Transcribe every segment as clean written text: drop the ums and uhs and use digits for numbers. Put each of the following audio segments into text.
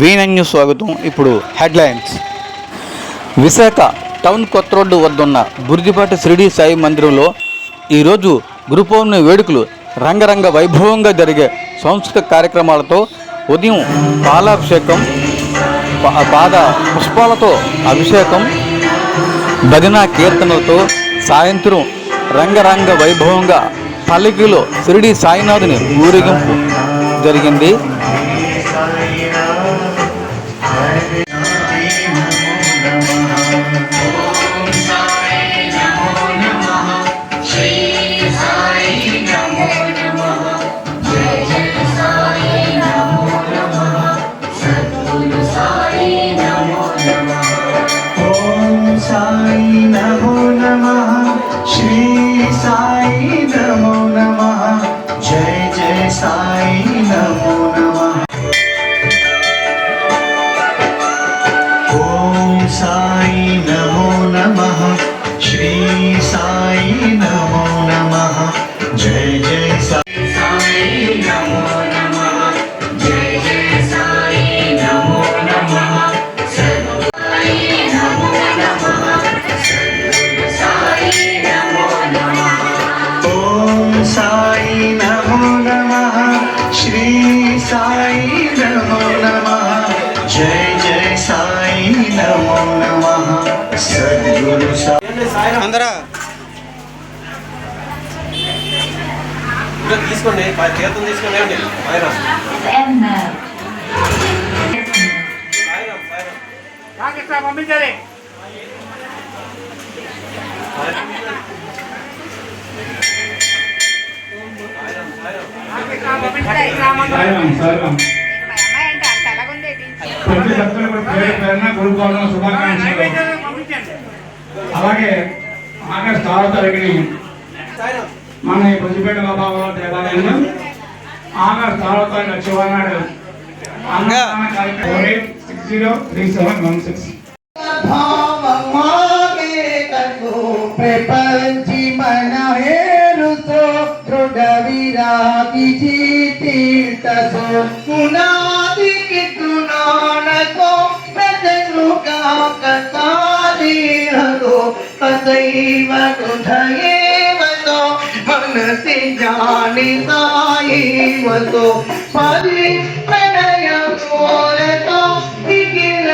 వీనన్యూ స్వాగతం. ఇప్పుడు హెడ్లైన్స్. విశాఖ టౌన్ కొత్త రోడ్డు వద్దున్న బుర్జిపాటి షిరిడి సాయి మందిరంలో ఈరోజు గురు పౌర్ణమి వేడుకలు రంగరంగ వైభవంగా జరిగే సాంస్కృతిక కార్యక్రమాలతో ఉదయం పాలాభిషేకం, పాద పుష్పాలతో అభిషేకం, భజన కీర్తనలతో సాయంత్రం రంగరంగ వైభవంగా పల్లకిలో షిరిడి సాయినాథుని ఊరేగింపు జరిగింది. అందరా తీసుకోండి, తీర్థం తీసుకోండి. పంపించాలి. అలాగే ఆగస్టు 6వ తారీఖుని మన బుజ్జిపేట బాబా దేవాలయంలో ఆగస్టు 6వ తారీఖు శివనాడు అన్నదాన కార్యక్రమం 603716 ప్రపంచి మన హేరుతో దృఢ విరాగి జీతీర్తతో పునాదికి తునానతో ప్రజలుగా కథాలీహతో తథైవ హృదయేవతో మనసి జాని సాయివతో పది ప్రణయమోలతో దిగిన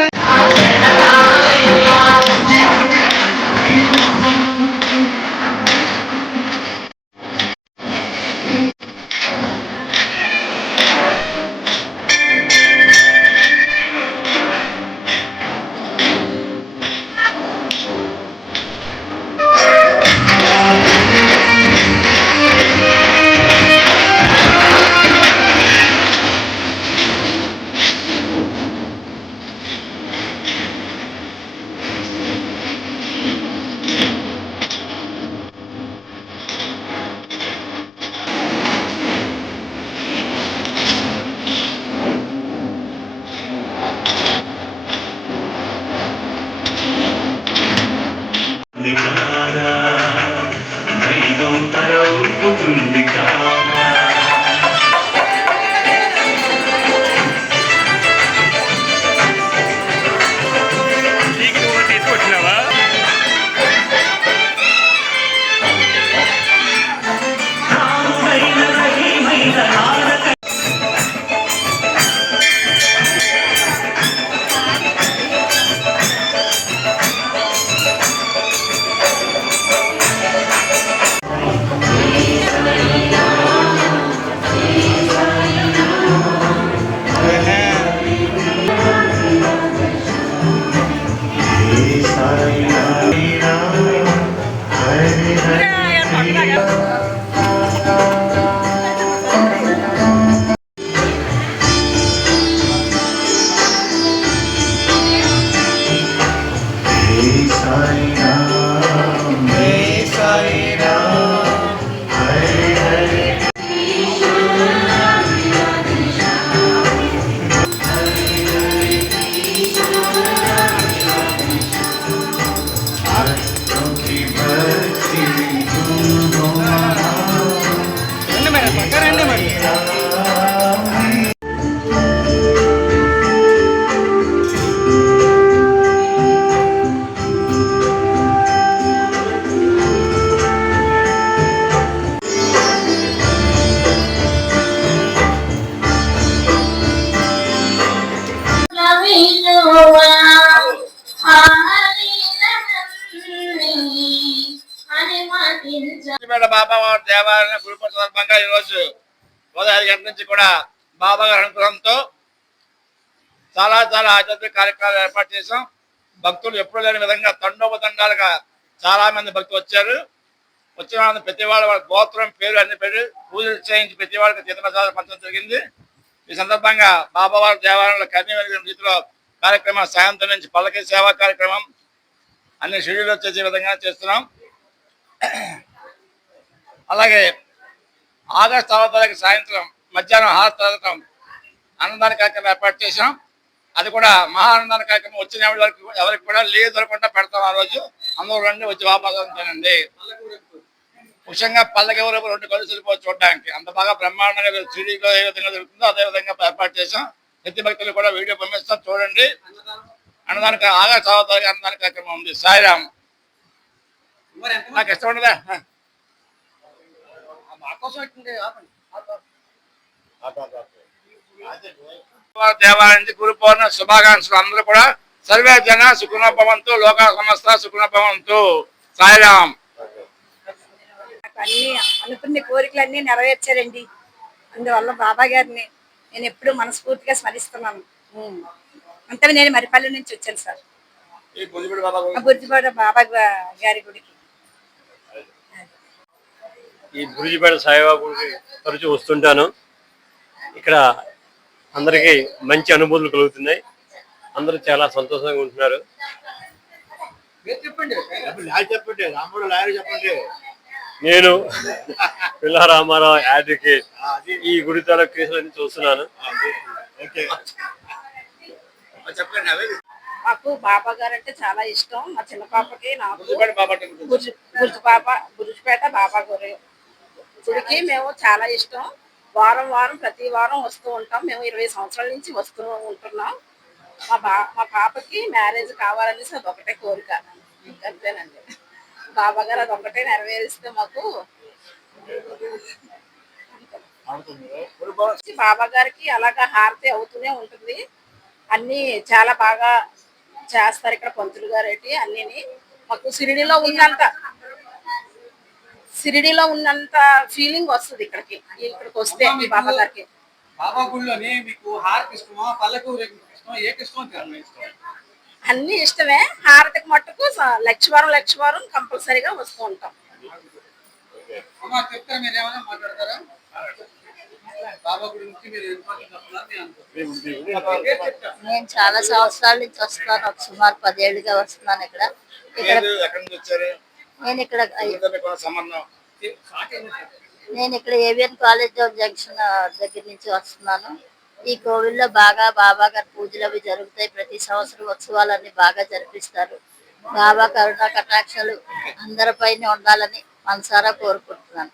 బాబా వారి దేవాలయం గురుపూజ సందర్భంగా ఈరోజు ఉదయం 5 గంటల నుంచి కూడా బాబా గారి అనుగ్రహంతో చాలా చాలా ఆధ్యాత్మిక కార్యక్రమాలు ఏర్పాటు చేశాం. భక్తులు ఎప్పుడు లేని విధంగా తండోపతండాలుగా చాలా మంది భక్తులు వచ్చారు. వచ్చిన వాళ్ళని ప్రతి వాళ్ళ గోత్రం పేరు అన్ని పెట్టి పూజలు చేయించి ప్రతి వాళ్ళకి తీర్థప్రసాదాలు పంచడం జరిగింది. ఈ సందర్భంగా బాబావారి దేవాలయంలో కన్వీనర్ రీతిలో కార్యక్రమం సాయంత్రం నుంచి పల్లకి సేవా కార్యక్రమం అన్ని షెడ్యూల్లో చేసే విధంగా చేస్తున్నాం. అలాగే ఆగస్టు 6వ తారీఖు సాయంత్రం మధ్యాహ్నం హారతం అన్నదాన కార్యక్రమం ఏర్పాటు చేశాం. అది కూడా మహా అన్నదాన కార్యక్రమం వచ్చిన ఎవరికి కూడా లీవ్ దొరకకుండా పెడతాం. ఆ రోజు అందరూ రండి వచ్చి వాపాసంతోనండి. ముఖ్యంగా పల్లకి ఊరేపు 2 కళ్ళు వెళ్ళిపోవచ్చు చూడడానికి అంత బాగా బ్రహ్మాండంగా శ్రీడీలో ఏ విధంగా జరుగుతుందో అదే విధంగా ఏర్పాటు చేశాం. ప్రతి భక్తులు కూడా వీడియో పంపిస్తాం చూడండి. అన్నదానికి ఆగస్టు 6వ తారీఖు అన్నదాన కార్యక్రమం ఉంది. సాయిరామ్. నాకు ఇష్టం ఉండదా దేవాలయం నుంచి గురు పౌర్ణమి శుభాకాంక్షలు. అందరూ కూడా సర్వే జన సుఖినో భవంతు, లోక సమస్త సుఖినో భవంతు. సాయిరామ్. అన్ని అనుకున్న కోరికలన్నీ నెరవేర్చారండి. అందువల్ల బాబా గారిని నేను ఎప్పుడు మనస్ఫూర్తిగా స్మరిస్తున్నాను. అంటే నేను మరిపల్లి నుంచి వచ్చాను సార్, బుర్జిపాడ బాబా గారి గుడికి. ఈ బురుజిపేట సాయిబాబా గుడికి తరచూ వస్తుంటాను. ఇక్కడ అందరికీ మంచి అనుభూతులు కలుగుతున్నాయి. అందరూ చాలా సంతోషంగా ఉంటున్నారు. నేను పిల్ల రామారావు అడ్వకేట్ ఈ గుడి తల కేసులన్నీ చూస్తున్నాను. మాకు బాబా గారు అంటే చాలా ఇష్టం. మా చిన్న పాపకి నాకు బురుజిపేట బాబా గారు గుడికి మేము చాలా ఇష్టం. వారం వారం ప్రతి వారం వస్తూ ఉంటాం. మేము 20 సంవత్సరాల నుంచి వస్తూ ఉంటున్నాం. మా పాపకి మ్యారేజ్ కావాలనేసి అదొకటే కోరిక, అంతేనండి. బాబా గారు అదొకటే నెరవేరిస్తే మాకు. బాబా గారికి అలాగా హారతి అవుతూనే ఉంటుంది. అన్ని చాలా బాగా చేస్తారు ఇక్కడ పంతులు గారు ఏంటి అన్నిని. మాకు షిరిడీలో ఉన్నంత ఫీలింగ్ వస్తుంది ఇక్కడికి వస్తే మీ బాబా గారికి. బాబా గుడిలోని మీకు హారతి ఇష్టమా, పల్లకి ఇష్టమా, ఏ ఇష్టం? అన్ని ఇష్టమే. హారతికి మట్టుకు లక్షవారం కంపల్సరీగా వస్తూ ఉంటాం. చెప్తారా, మీరు ఏమైనా మాట్లాడతారా? బాబా గుడి నుంచి మీరు నేను చాలా సంవత్సరాల నుంచి వస్తున్నాను. ఒక సుమారు 10 ఏళ్ళుగా వస్తున్నాను. నేను ఇక్కడ ఏవిఎన్ కాలేజ్ ఆఫ్ జంక్షన్ దగ్గర నుంచి వస్తున్నాను. ఈ కోవిల్లో బాగా బాబా గారి పూజలు అవి జరుగుతాయి. ప్రతి సంవత్సరం ఉత్సవాలన్నీ బాగా జరిపిస్తారు. బాబా కరుణా కటాక్షాలు అందరిపైన ఉండాలని మనసారా కోరుకుంటున్నాను.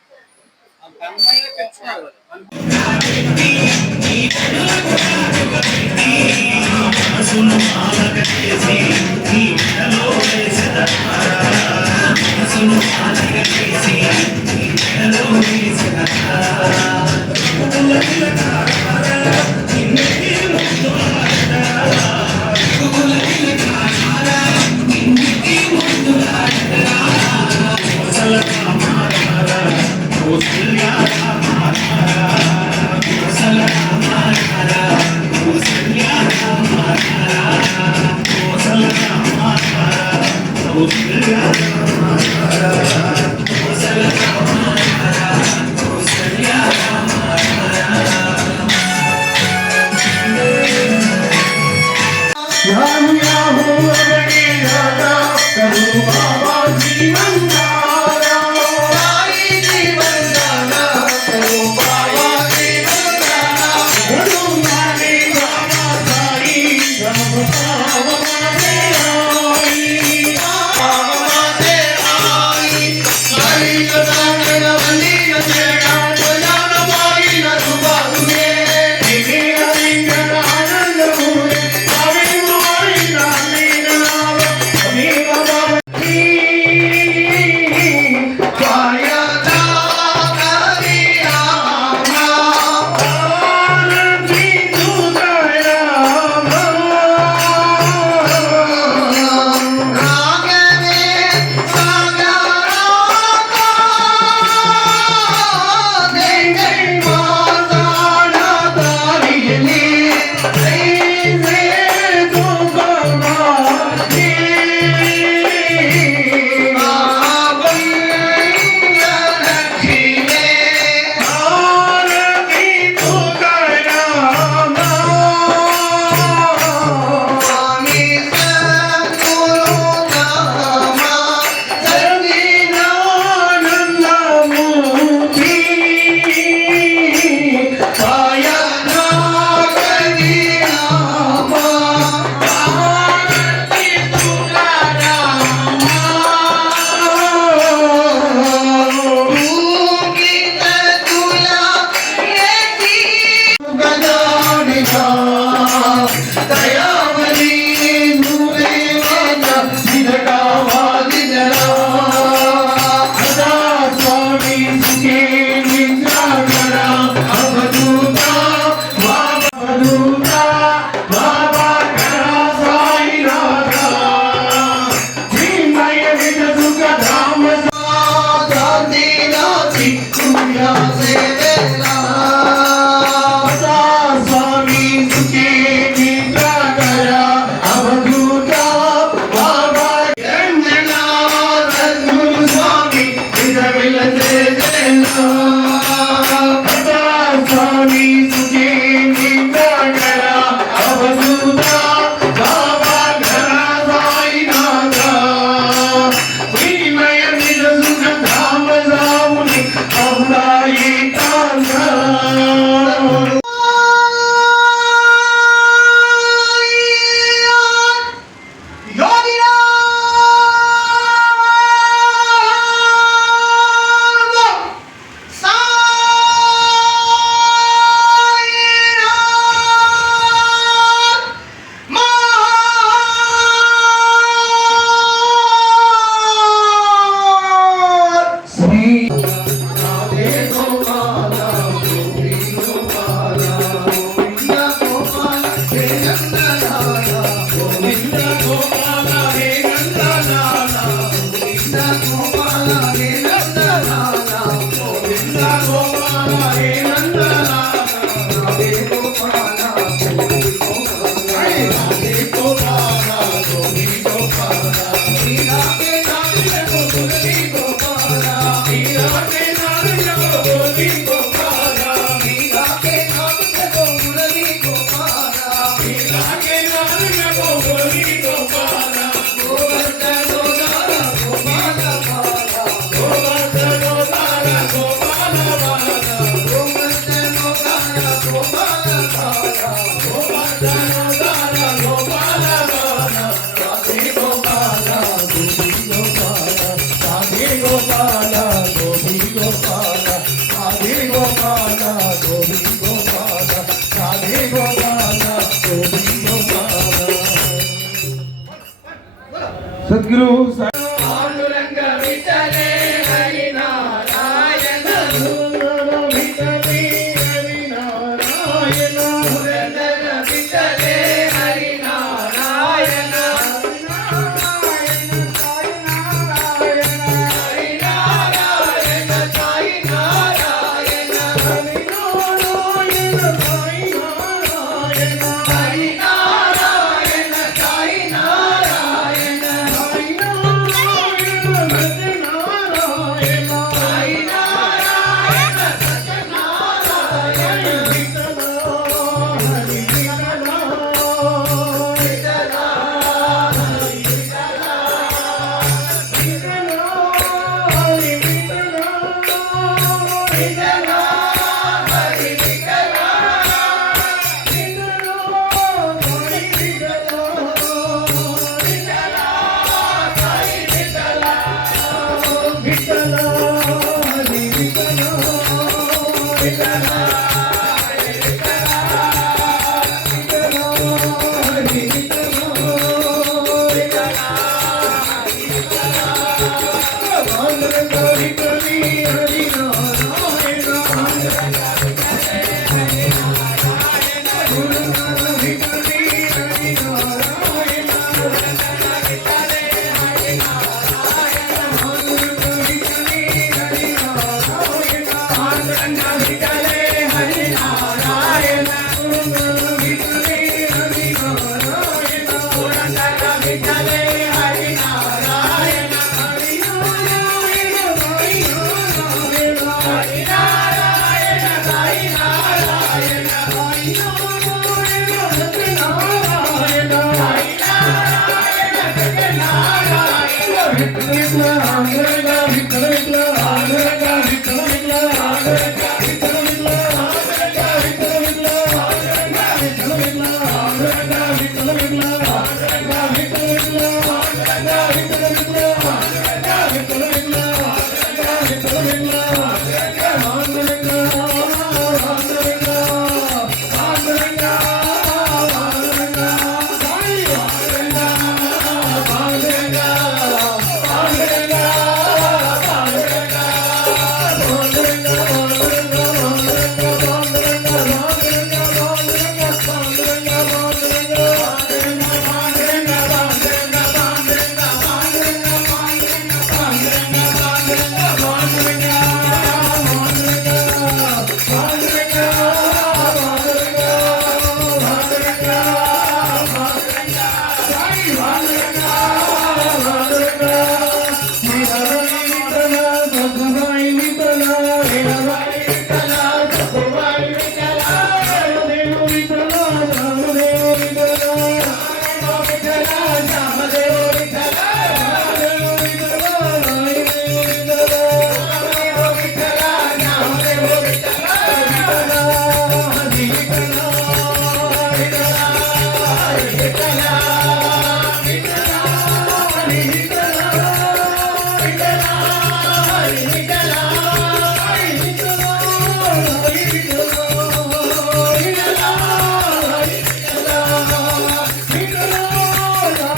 Sadhguru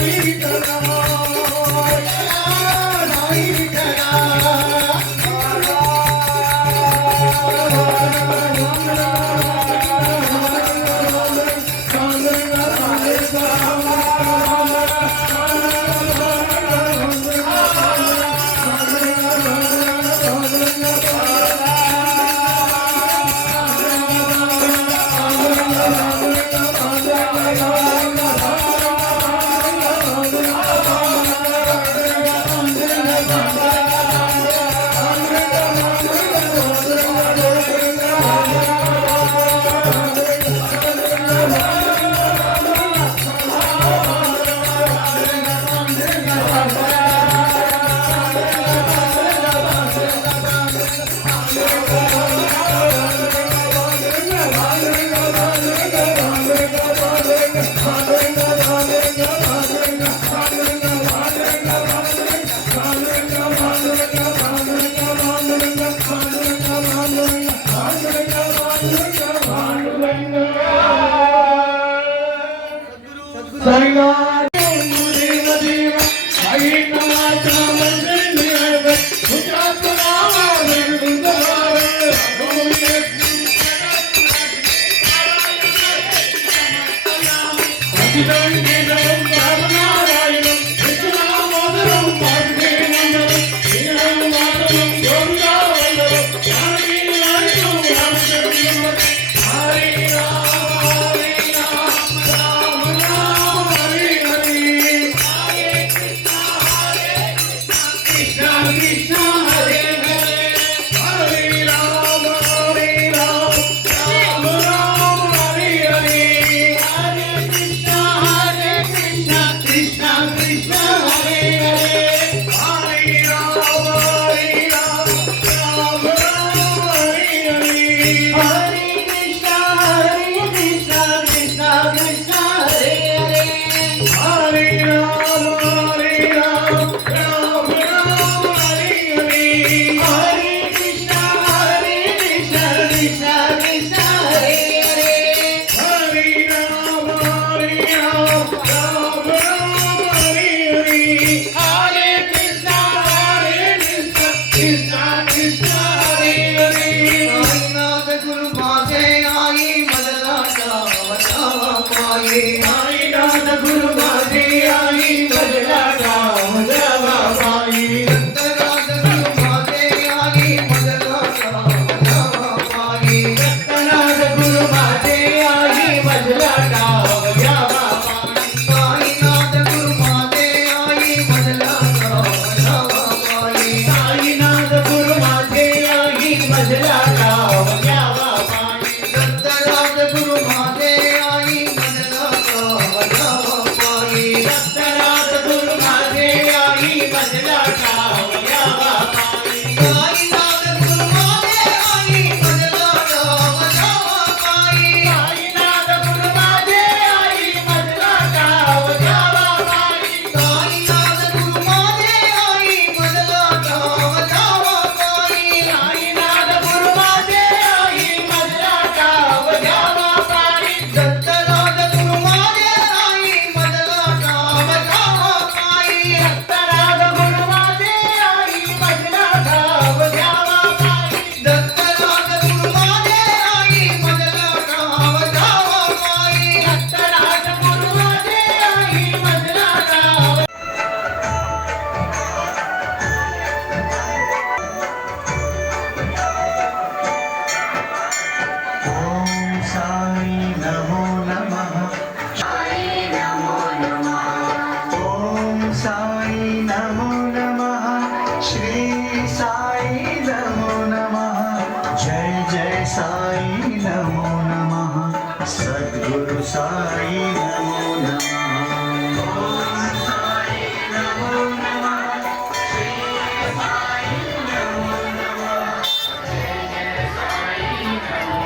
Viva Krishna Hare Hare Hare Rama Rama Hare Hare Hare Krishna Krishna Krishna Hare Hare Hare Rama Rama Hare Hare Hare Krishna Krishna Krishna Hare Hare Hare Rama Rama Hare Hare Hare Krishna Krishna Krishna Hare Hare Sainath Guru Maate Aayi Madlata Vatawa Paaye Sainath Guru Maate Aayi Madlata Vatawa Paaye Sainath Guru Maate Aayi Madlata Vatawa Paaye Sainath Guru Maate Aayi Madlata Vatawa Paaye Sainath Guru Maate Aayi Madlata Vatawa Paaye Sainath Guru Maate Aayi Madlata Vatawa Paaye Sainath Guru Maate Aayi Madlata Vatawa Paaye Sainath Guru Maate Aayi Madlata Vatawa Paaye Sainath Guru Maate Aayi Madlata Vatawa Paaye Sainath Guru Maate Aayi Madlata Vatawa Paaye Sainath Guru Maate Aayi Madlata Vatawa Paaye Sainath Guru Maate Aayi Madlata Vatawa Paaye Sattanath Guru Maate Aayi Madlata Vatawa Paaye Sattanath Guru Maate Aayi Madlata Vatawa Paaye Sattanath Guru Maate Aayi Madlata Vatawa Paaye Sattanath Guru Maate Aayi Madlata Om Sai Namo Namah Om Sai Namo Namah Shri Sai Namo Namah Jai Jai Sai Namo Namah Sadguru Sai Namo Namah Om Sai Namo Namah Shri Sai Namo Namah Jai Jai Sai Namo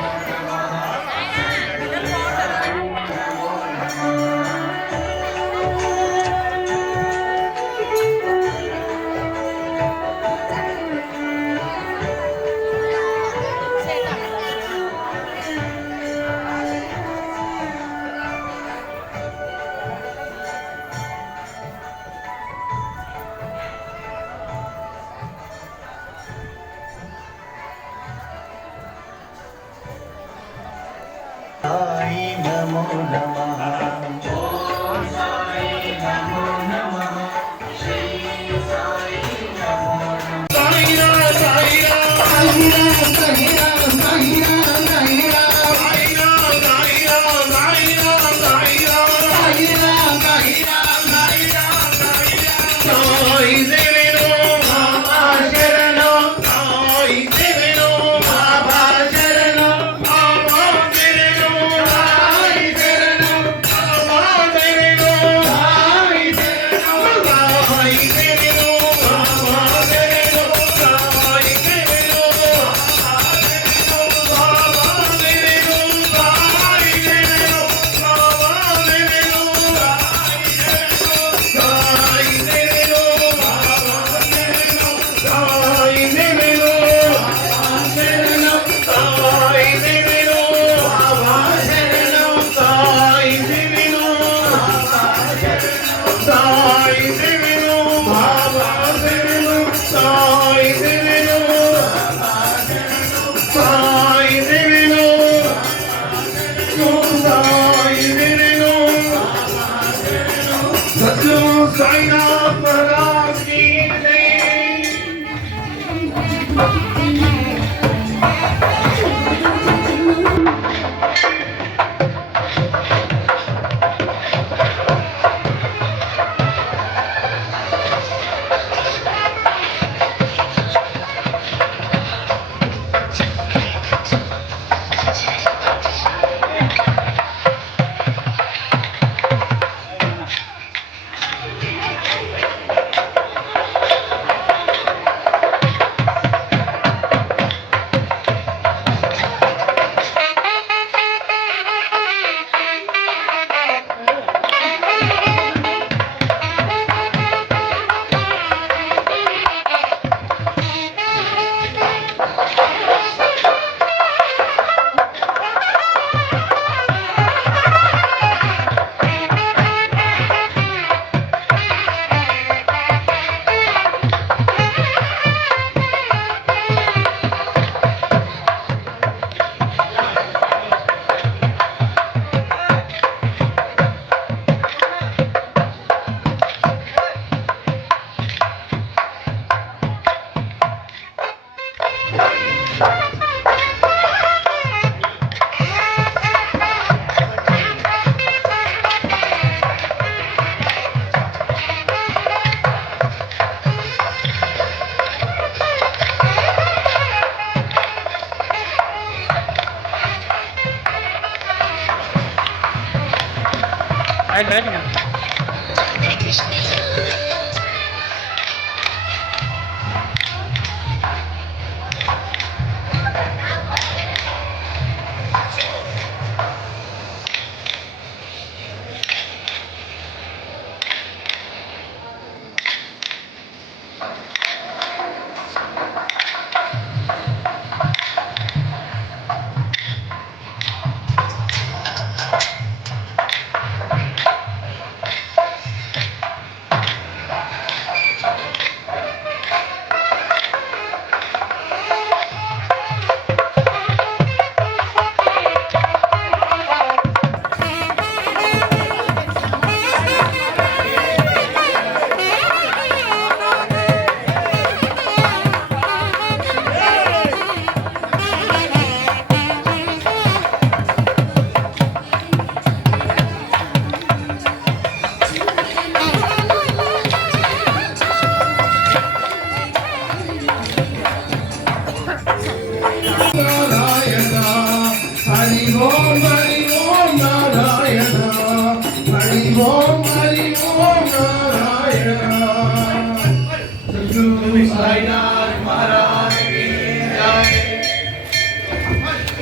Sai Namo Namah Om Sai Namo Namah Shri Sai Namo Namah Sai Ram Sai Ram Sai Ram Sai Ram Sai Ram Sai Ram Sai Ram Sai Ram Sai Ram Sai Ram Sai Ram Sai Ram Sai Devino Baba Sharanam Sai Devino Baba Sharanam Baba Devino Sai Sharanam Baba Devino Sai Sharanam Sai Devino Baba Devino Sai Devino Baba Devino Sai Devino Baba Devino Sai Devino Sai Devino Sharanam Sai Devino Baba Sharanam Sai Devino Sai Devino Baba Devino Sai Devino Sai Devino Sai Devino Satguru Sai Nath Maharaj ki जय।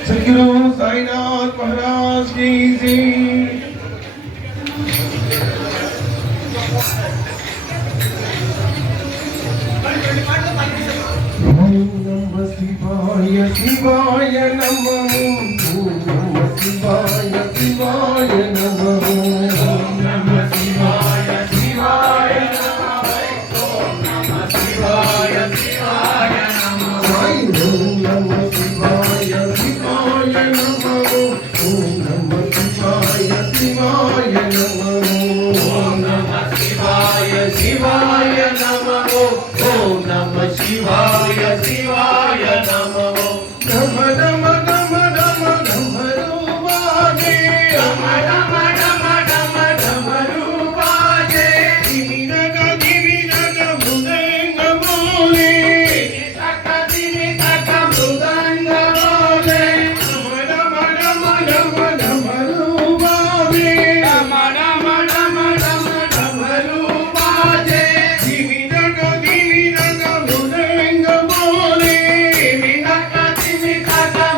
सदगुरु साईनाथ महाराज की जय। ओम नमः शिवाय शिवाय नमः। ओम नमः शिवाय शिवाय नमः। ओम नमः शिवाय शिवाय नमः। ओम नमः शिवाय शिवाय नमः। ओम नमः शिवाय शिवाय नमः। ओम नमः शिवाय शिवाय नमः। ओम नमः शिवाय शिवाय नमः। ओम नमः शिवाय शिवाय नमः। नम नम नम नम डमरुबाजे। नम नम नम नम डमरुबाजे। दिवि नग मृदंग बोले। दिवि तक मृदंग बोले। नम नम नम नम डमरुबाजे। नम नम नम नम डमरुबाजे। दिवि नग मृदंग बोले। दिवि तक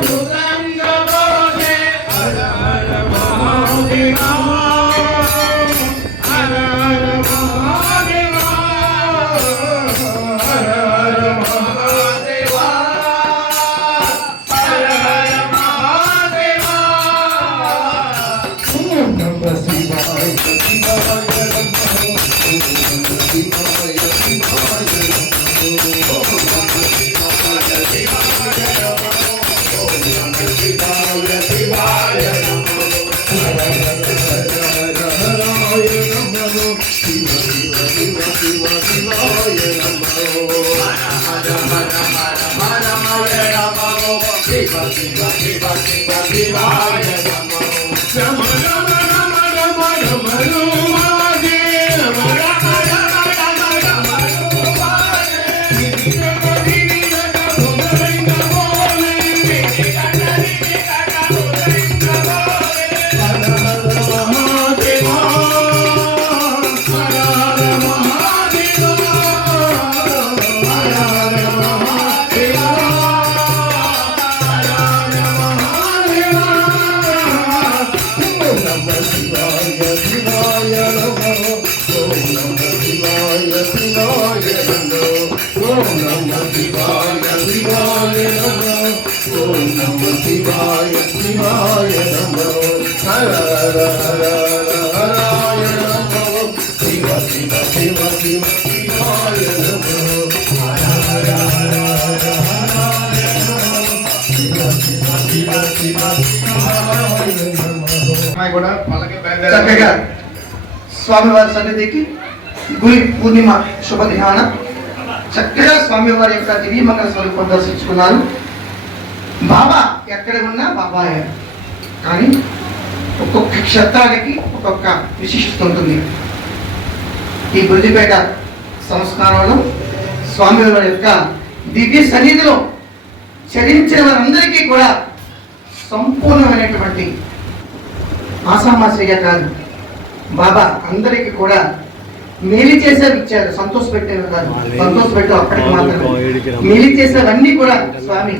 मृदंग बोले। हर हर महादेव। हर हर महादेव। हर हर महादेव। हर हर महादेव। ओम नमः शिवाय शिवाय नमः। ओम नमः शिवाय शिवाय नमः। ओम नमः शिवाय शिवाय नमः। ओम नमः शिवाय शिवाय नमः। हर हर हराय नमः। शिव शिव शिव शिव शिवाय नमः। हर हर हर हर नमः। शिव शिव शिव शिव शिवाय नमः। रम रम रम रम रम रुमाजे। रम रम रम रम रम रुमाजे। दिवि नग मृदंग बोले। दिवि तक मृदंग बोले। हर हर महादेव। हर हर महादेव। हर हर महादेव। हर हर महादेव। ओम नमः शिवाय शिवाय नमः। ओम नमः शिवाय शिवाय नमः। ओम नमः शिवाय शिवाय नमः। ओम नमः शिवाय शिवाय नमः। हर हर हराय नमः। शिव शिव शिव शिव शिवाय नमः। हर हर हराय नमः। शिव शिव शिव शिव शिवाय नमः। కూడా వాళ్ళకి చక్కగా స్వామివారి సన్నిధికి గురి పూర్ణిమ శుభ ధ్యాన చక్కగా స్వామివారి యొక్క దివ్యమంగళ స్వరూపం దర్శించుకున్నారు. బాబా ఎక్కడ ఉన్నా బాబాయే, కానీ ఒక్కొక్క క్షేత్రానికి ఒక్కొక్క విశిష్టత ఉంటుంది. ఈ బుద్ధిపేట సంస్కారంలో స్వామివారి యొక్క దివ్య సన్నిధిలో చరించిన వారందరికీ కూడా సంపూర్ణమైనటువంటి ఆసామాసిగా కాదు, బాబా అందరికీ కూడా మేలు చేసేవి ఇచ్చారు, సంతోష పెట్టేవి కాదు. సంతోష పెట్టు అప్పటికి మాత్రమే. మేలు చేసేవన్నీ కూడా స్వామి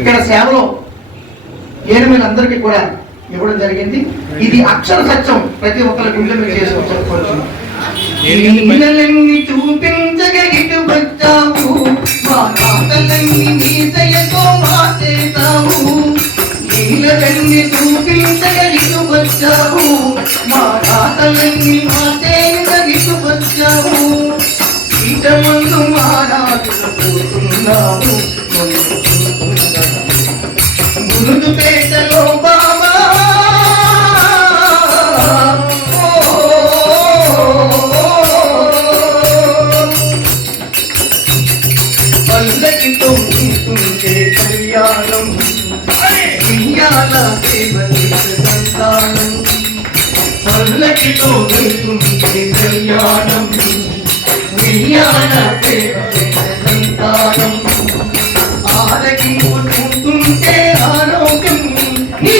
ఇక్కడ సేవలో అందరికీ కూడా ఇవ్వడం జరిగింది. ఇది అక్షర సత్యం, ప్రతి ఒక్కరి గుండె మీద చేసుకోవచ్చు. చూపించగా ఇటు వచ్చావు, మా నాటలన్నీ నీ దయతో మార్చేతావు. నీళ్ళన్నీ చూపించగా ఇటు వచ్చావు, మా నాటలన్నీ మార్చేగా ఇటు వచ్చావు. ఇట ముందు మా నాటులు పోతున్నావు, మురుదు పేటలో బాబా పల్లకితో ఉంటుంటే కళ్యాణం, ఉయ్యాల సంతానం. పల్లకితో ఉంటుంటే కళ్యాణం, ఉయ్యాల సంతానం. ఆరగింపు చూస్తుంటే ఆరోగ్యం, నీ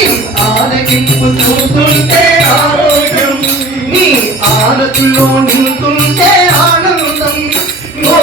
ఆరగింపు చూస్తుంటే ఆరోగ్యం, నీ ఆరతులో నింటుంటే ఆనందం. ఓ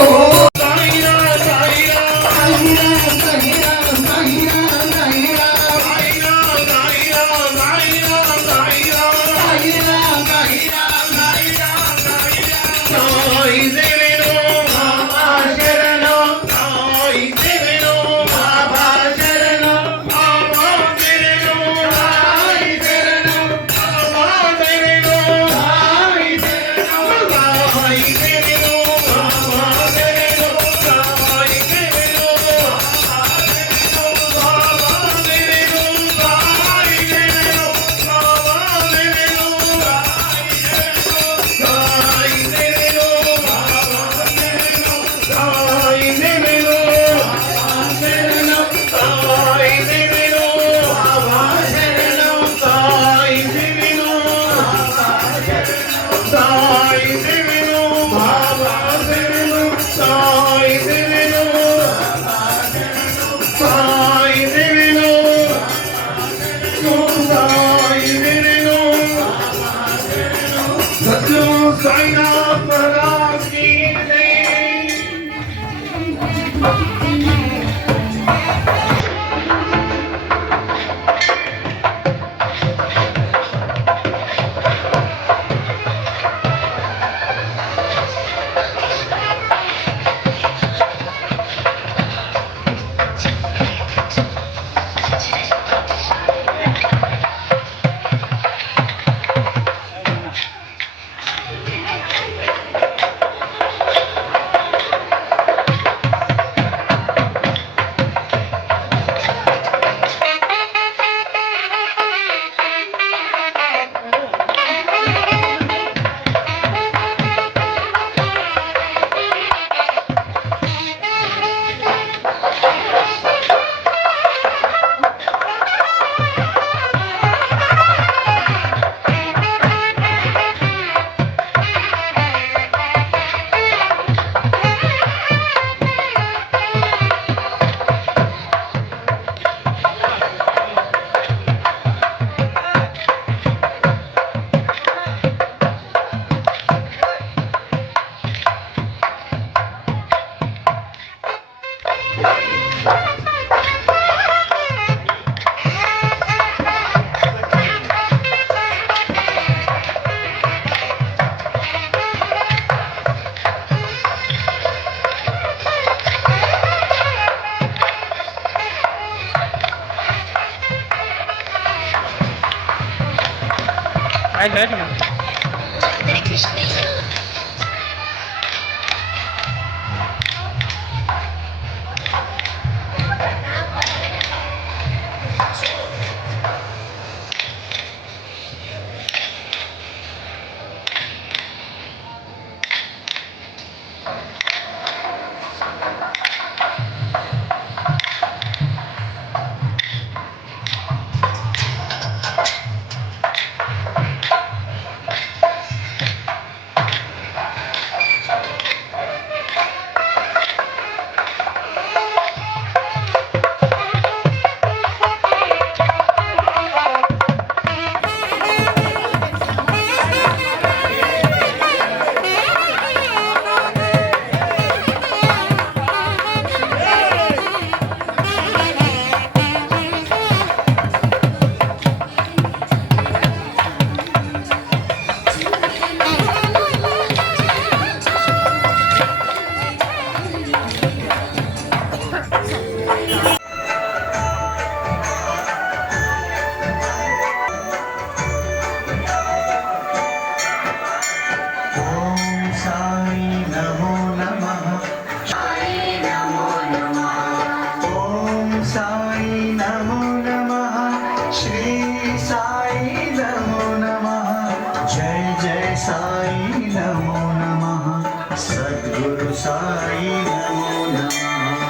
సద్గురు సాయి నమో నమః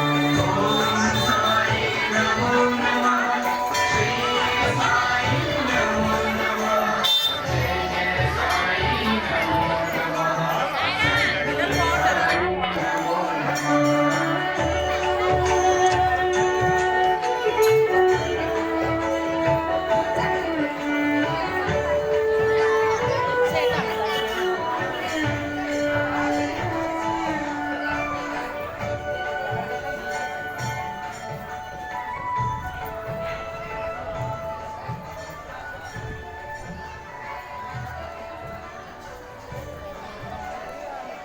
ఓం సాయి నమో నమః శ్రీ సాయి నమో నమః జయ సాయి నమో నమః సద్గురు సాయి నమో నమః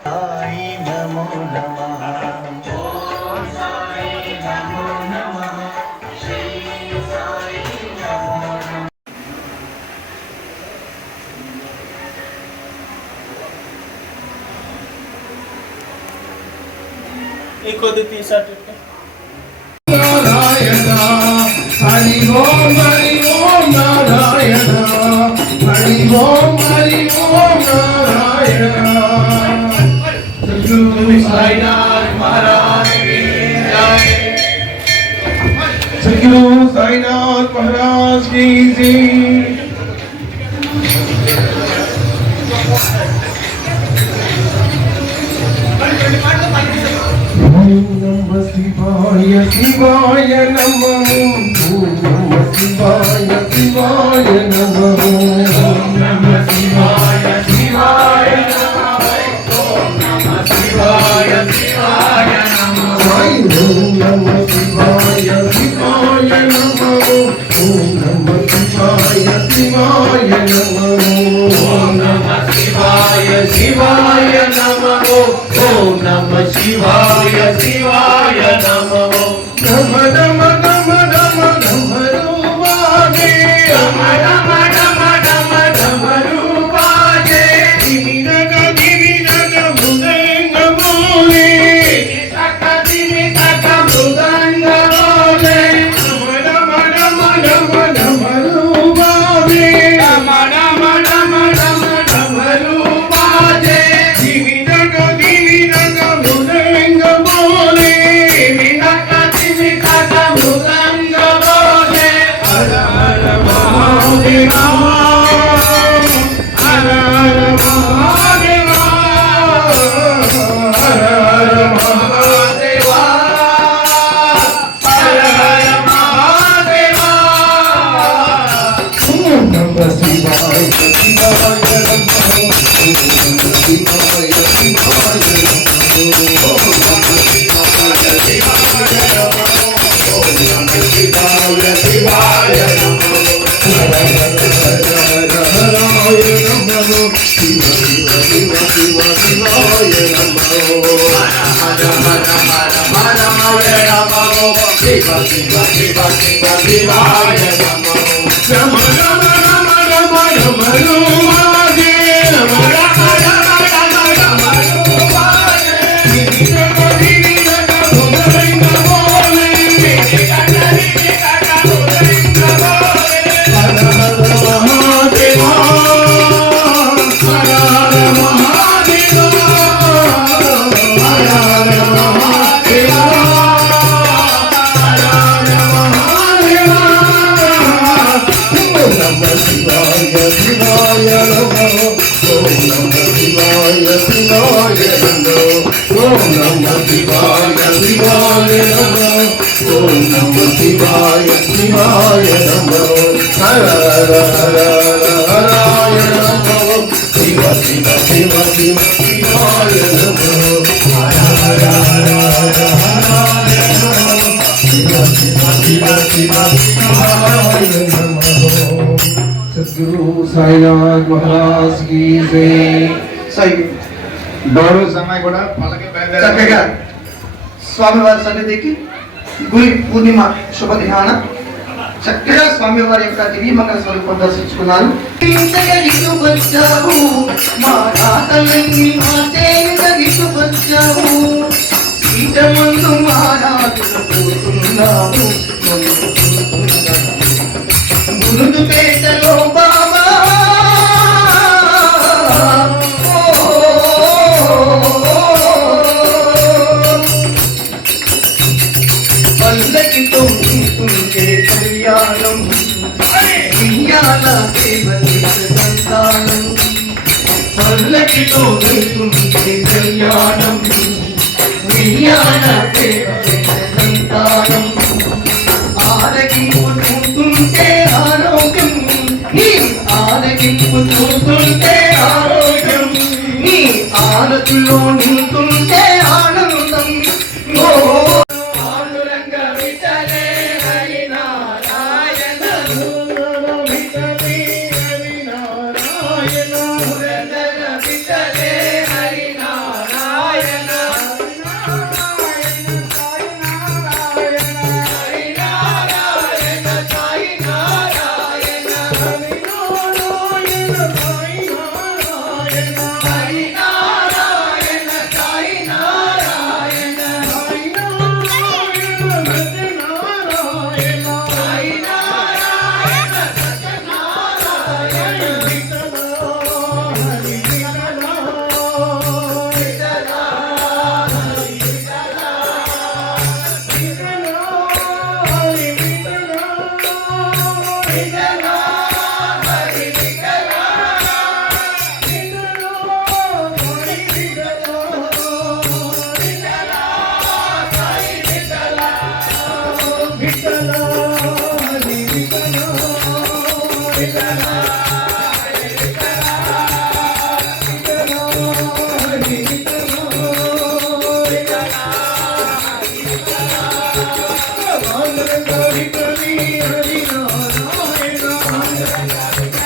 సాయి నమో నమః ఓం సాయి నమో నమః శ్రీ సాయి నమో నమః నారాయణ హరి ఓం నారాయణ హరి ఓం నారాయణ సద్గురు సాయినాథ్ మహారాజ్ की जय सद्गुरु साईनाथ महाराज की जय नमः शिवाय शिवाय नमः ओम नमः शिवाय शिवाय नमः ओम नमः शिवाय शिवाय नमः ओम नमः शिवाय शिवाय नमः ओम नमः शिवाय शिवाय नमः ओम नमः शिवाय शिवाय नमः ओम नमः शिवाय शिवाय नमः ओम नमः शिवाय शिवाय नमः नम नम नम नम नम रूपाजे नम नम नम नम नम रूपाजे दिवि नग मृदंग मोले दिवि तक मृदंग मोले नम नम नम नम रूपाजे नम नम नम नम नम रूपाजे दिवि नग मृदंग मोले दिवि तक मृदंग मोले हर हर महादेवा हर हर महादेवा हर हर महादेवा हर हर महादेवा ओम नमः शिवाय शिवाय नमः ओम नमः शिवाय शिवाय नमः ओम नमः शिवाय शिवाय नमः ओम नमः शिवाय शिवाय नमः हर हर हराय नमः शिव शिव शिव शिव शिवाय नमः हर हर हर हराय नमः शिव शिव शिव शिव शिवाय नमः रम रम रम रम रम रूपाजे रम रम रम रम रम रूपाजे दिवि नग मृदंग मोले दिवि तक मृदंग मोले हर हर महादेवा हर हर महादेवा हर हर महादेवा हर हर महादेवा ओम नमः शिवाय शिवाय नमः ओम नमः शिवाय शिवाय नमः ओम नमः शिवाय शिवाय नमः ओम नमः शिवाय शिवाय नमः हर हर हर हराय नमः शिव शिव शिव शिव शिवाय नमः हर हर हर हराय नमः शिव शिव शिव शिव शिवाय नमः सद्गुरु साईनाथ महाराज की जय సాయి డోరు సమయ కూడా పల్లకి బయలుదేరి చక్కగా స్వామివారి సన్నిధికి గురి పూర్ణిమ శుభదినాన చక్కగా స్వామివారి యొక్క దివ్యమంగళ స్వరూపం దర్శించుకున్నారు. ఇంతగా ఇటు వచ్చావు మా రాతలన్నీ మాటేగా ఇటు వచ్చావు ఇంత ముందు మా రాజులు పోతున్నావు మునుదు పేటలో బాబా ఓ కళ్యాణం విజ్ఞాన సేవ సంతానం ఆరగింపు చూస్తుంటే ఆరోగ్యం నీ ఆరగింపు చూస్తుంటే ఆరోగ్యం నీ ఆరతులో నింటుంటే ఆనందం ఓ పాండురంగ విఠలే హరి నారాయణ విఠలే హరి నారాయణ పురందర విఠలే హరి నారాయణ హరి నారాయణ సాయి నారాయణ హరి నారాయణ సాయి నారాయణ హరి నారాయణ సాయి నారాయణ హరి నారాయణ సత్యనారాయణ సాయి నారాయణ సత్యనారాయణ విఠల హరి విఠల విఠల హరి విఠల విఠల హరి విఠల విఠల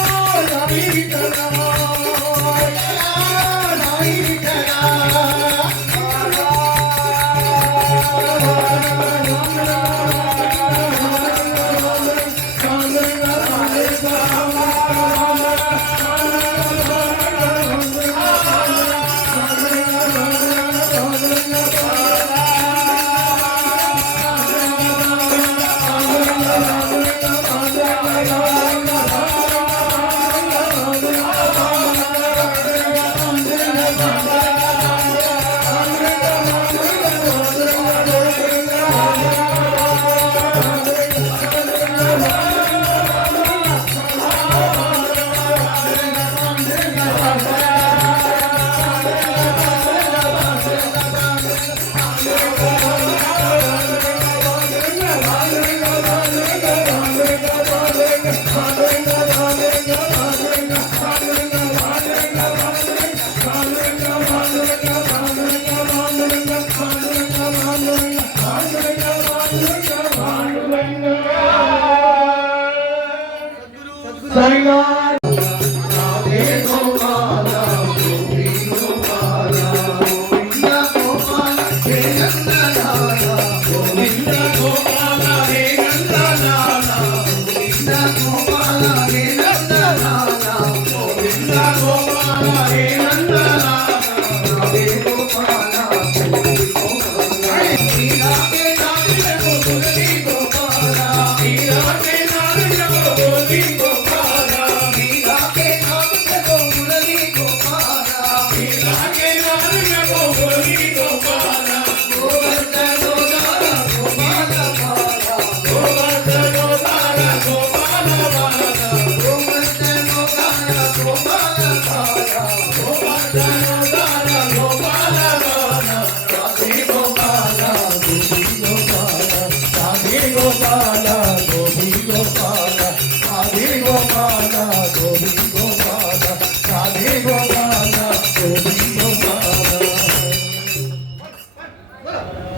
హరి విఠల Hare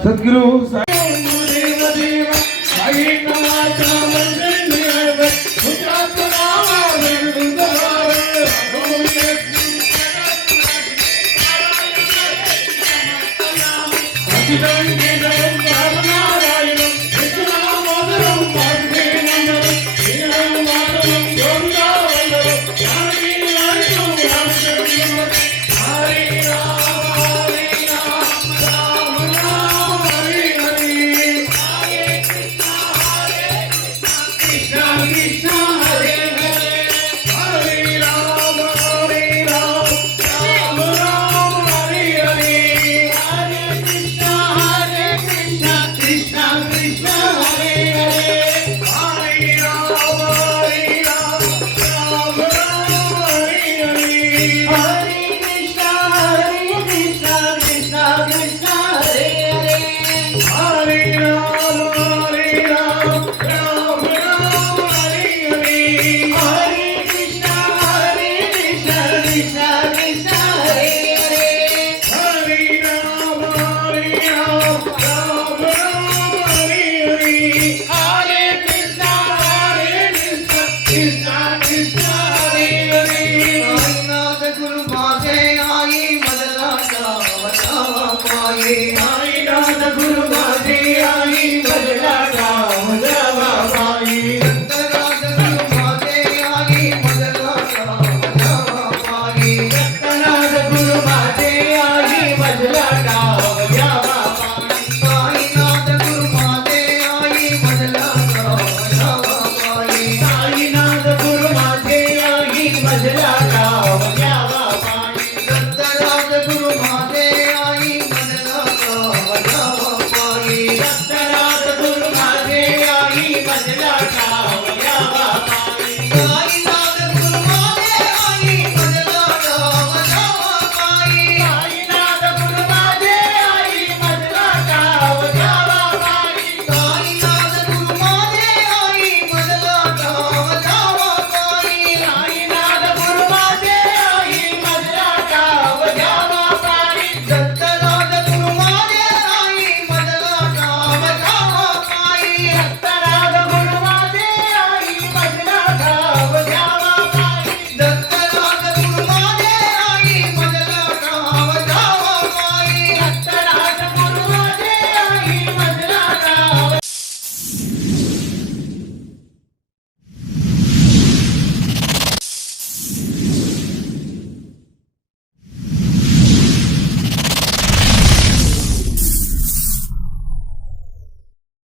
सद्गुरु गुरु